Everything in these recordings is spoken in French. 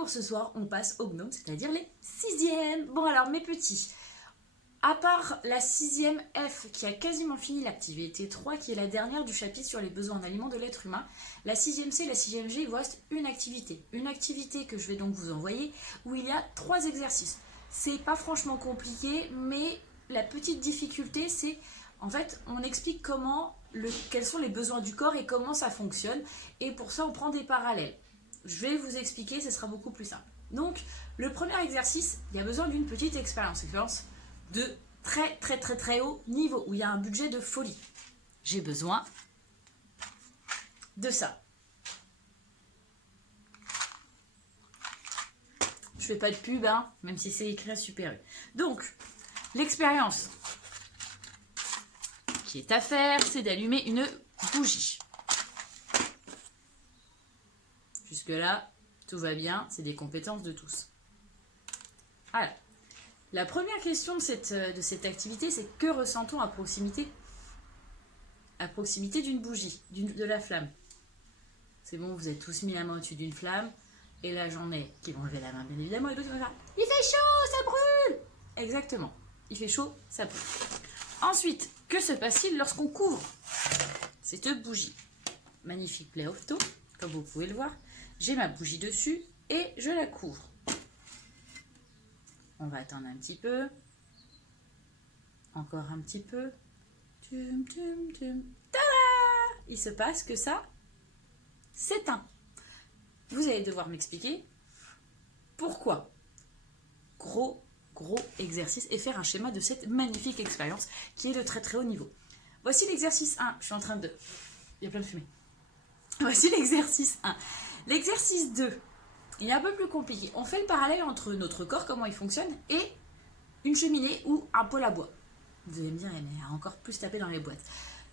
pour ce soir, on passe aux gnomes, c'est-à-dire les 6e. Bon alors mes petits, à part la 6e F qui a quasiment fini l'activité 3, qui est la dernière du chapitre sur les besoins en aliments de l'être humain, la 6e C et la 6e G, il vous reste une activité. Une activité que je vais donc vous envoyer, où il y a 3 exercices. C'est pas franchement compliqué, mais la petite difficulté, c'est en fait, on explique quels sont les besoins du corps et comment ça fonctionne. Et pour ça, on prend des parallèles. Je vais vous expliquer, ce sera beaucoup plus simple. Donc, le premier exercice, il y a besoin d'une petite expérience de très haut niveau, où il y a un budget de folie. J'ai besoin de ça. Je fais pas de pub, hein, même si c'est écrit à Super U. Donc, l'expérience qui est à faire, c'est d'allumer une bougie. Jusque-là, tout va bien, c'est des compétences de tous. Alors, la première question de cette activité, c'est que ressent-on à proximité d'une bougie, de la flamme? C'est bon, vous êtes tous mis la main au-dessus d'une flamme, et là j'en ai qui vont lever la main, bien évidemment, et d'autres qui vont faire « Il fait chaud, ça brûle !» Exactement, il fait chaud, ça brûle. Ensuite, que se passe-t-il lorsqu'on couvre cette bougie? Magnifique play photo, comme vous pouvez le voir. J'ai ma bougie dessus et je la couvre. On va attendre un petit peu. Encore un petit peu. Tum, tum, tum. Tada! Il se passe que ça s'éteint. Vous allez devoir m'expliquer pourquoi. Gros exercice et faire un schéma de cette magnifique expérience qui est de très haut niveau. Voici l'exercice 1. Je suis en train de... Il y a plein de fumée. Voici l'exercice 1. L'exercice 2, il est un peu plus compliqué. On fait le parallèle entre notre corps, comment il fonctionne, et une cheminée ou un poêle à bois. Vous allez me dire, elle a encore plus tapé dans les boîtes.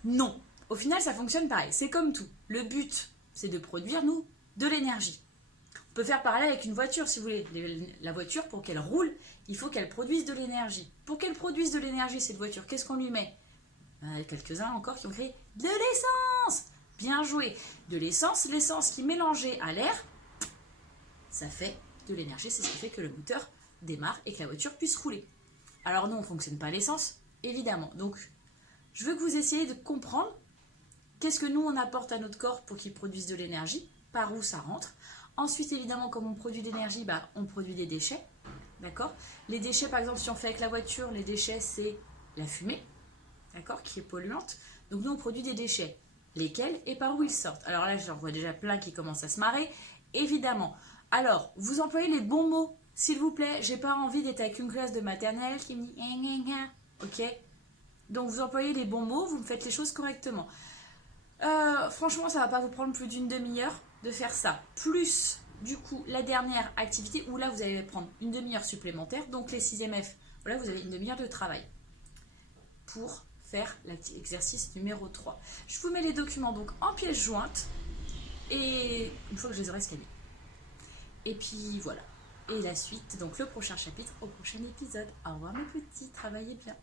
Non, au final, ça fonctionne pareil. C'est comme tout. Le but, c'est de produire, nous, de l'énergie. On peut faire parallèle avec une voiture, si vous voulez. La voiture, pour qu'elle roule, il faut qu'elle produise de l'énergie. Pour qu'elle produise de l'énergie, cette voiture, qu'est-ce qu'on lui met? Quelques-uns encore qui ont créé de l'essence. Bien joué. De l'essence qui mélangée à l'air, ça fait de l'énergie. C'est ce qui fait que le moteur démarre et que la voiture puisse rouler. Alors nous, on ne fonctionne pas à l'essence, évidemment. Donc, je veux que vous essayiez de comprendre qu'est-ce que nous, on apporte à notre corps pour qu'il produise de l'énergie, par où ça rentre. Ensuite, évidemment, comme on produit de l'énergie, on produit des déchets. D'accord? Les déchets, par exemple, si on fait avec la voiture, les déchets, c'est la fumée, d'accord, qui est polluante. Donc nous, on produit des déchets. Lesquels et par où ils sortent? Alors là, j'en vois déjà plein qui commencent à se marrer, évidemment. Alors, vous employez les bons mots, s'il vous plaît. J'ai pas envie d'être avec une classe de maternelle qui me dit ok? Donc vous employez les bons mots, vous me faites les choses correctement. Franchement, ça va pas vous prendre plus d'une demi-heure de faire ça. Plus, du coup, la dernière activité où là, vous allez prendre une demi-heure supplémentaire. Donc les 6e F, voilà, vous avez une demi-heure de travail pour faire l'exercice numéro 3. Je vous mets les documents donc en pièces jointes et une fois que je les aurai scannés. Et puis voilà. Et la suite, donc le prochain chapitre au prochain épisode. Au revoir mes petits, travaillez bien.